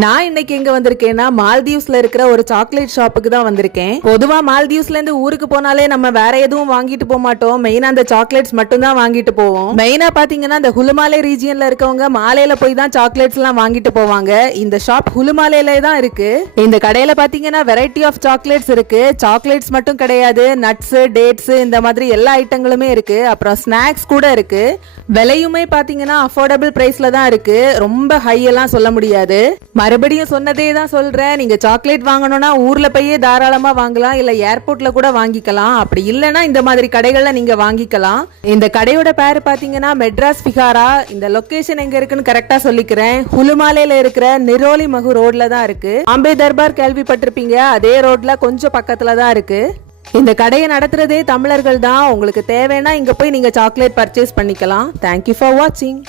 நான் இன்னைக்கு எங்க வந்திருக்கேன்னா மால்தீவ்ஸ்ல இருக்கிற ஒரு சாக்லேட் ஷாப்புக்கு தான் வந்திருக்கேன். பொதுவா மால்தீவ்ஸ்ல இருந்து ஊருக்கு போனாலே நம்ம வேற எதுவும் வாங்கிட்டு போக மாட்டோம். மெயினா அந்த சாக்லேட்ஸ் மட்டும் தான் வாங்கிட்டு போவோம். மெயினா பாத்தீங்கன்னா இந்த ஹுலுமாலே ரீஜியன்ல இருக்கவங்க மாலையில போய் தான் சாக்லேட்ஸ் எல்லாம் வாங்கிட்டு போவாங்க. இந்த ஷாப் ஹுலுமாலேல தான் இருக்கு. இந்த கடையில பாத்தீங்கன்னா வெரைட்டி ஆஃப் சாக்லேட்ஸ் இருக்கு. சாக்லேட்ஸ் மட்டும் கிடையாது, நட்ஸ், டேட்ஸ் இந்த மாதிரி எல்லா ஐட்டங்களுமே இருக்கு. அப்புறம் ஸ்நாக்ஸ் கூட இருக்கு. விலையுமே பாத்தீங்கன்னா அஃபோர்டபுள் பிரைஸ்ல தான் இருக்கு. ரொம்ப ஹை எல்லாம் சொல்ல முடியாது. மறுபடியும் சொன்னதே தான் சொல்றேன். நீங்க சாக்லேட் வாங்கணும்னா ஊர்ல போயே தாராளமா வாங்கலாம், இல்ல ஏர்போர்ட்ல கூட வாங்கிக்கலாம். அப்படி இல்லைன்னா இந்த மாதிரி கடைகள்ல நீங்க வாங்கிக்கலாம். இந்த கடையோட பேரு பாத்தீங்கன்னா மெட்ராஸ் ஃபிகாரா. இந்த லொகேஷன் எங்க இருக்குன்னு கரெக்டா சொல்லிக்கிறேன். ஹுலுமாலேல இருக்கிற நிரோலி மகு ரோட்ல தான் இருக்கு. பாம்பே தர்பார் கேள்விப்பட்டிருப்பீங்க, அதே ரோட்ல கொஞ்சம் பக்கத்துல தான் இருக்கு. இந்த கடையை நடத்துறதே தமிழர்கள் தான். உங்களுக்கு தேவைன்னா இங்க போய் நீங்க சாக்லேட் பர்ச்சேஸ் பண்ணிக்கலாம். தேங்க்யூ ஃபார் வாட்சிங்.